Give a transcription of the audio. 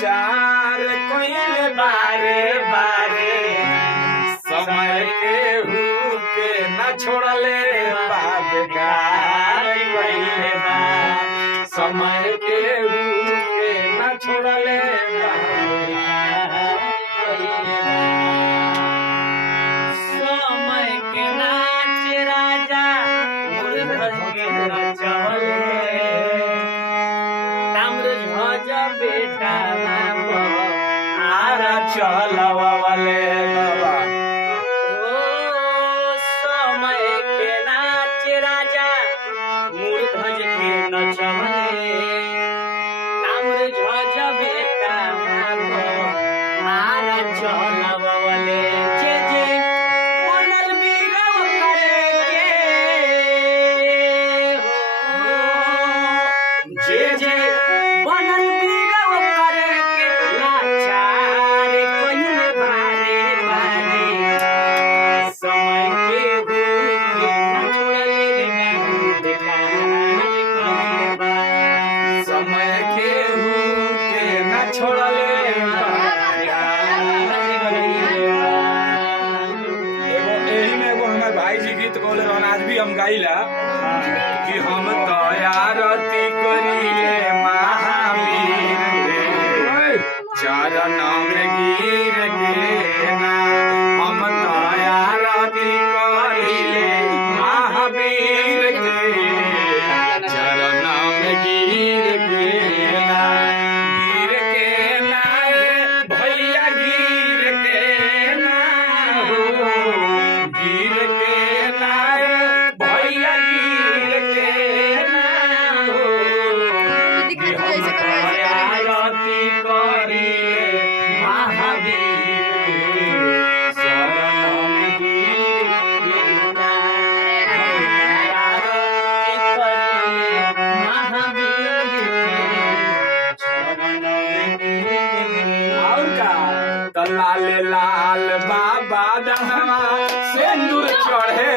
लाचार कोइल बारे बारे समय के हुके न छोड़ले बाबगार कोइल बा समय के हुके न छोड़ले बाबगार कोइल बा समय के नाच राजा मुरधज के नचवले ताम्र ध्वज बेटा बाप आरा चलवाले बाबा ओ समय के नाच राजा मुरधज के नचवले ताम्र ध्वज बेटा बाप आरा चलवले जे जे बनल बीरव करे के हो जे जे बनल बीरव करे के लाचार कहिल बारे बारे समय के हुके न छोड़ले रे बेकार कहिल बा समय के हुके न छोड़ले एही में एगो हमारे भाई जी गीत गौले रहन आज भी हम गाइला कि हम दयारती करिले महावीर रे चरण में गिर के ना हम दयारती करिले महावीर के चरण में गिर के ना रे भैया गिर के ना हो गिर के ना रे भैया गिर के ना हो कि हम दयारती करिले महावीर के शरण में गिर के ना हम दयारती करिले महावीर के चरण में गिर और का त लाल लाल बाबा दनवा सिंदूर चढ़े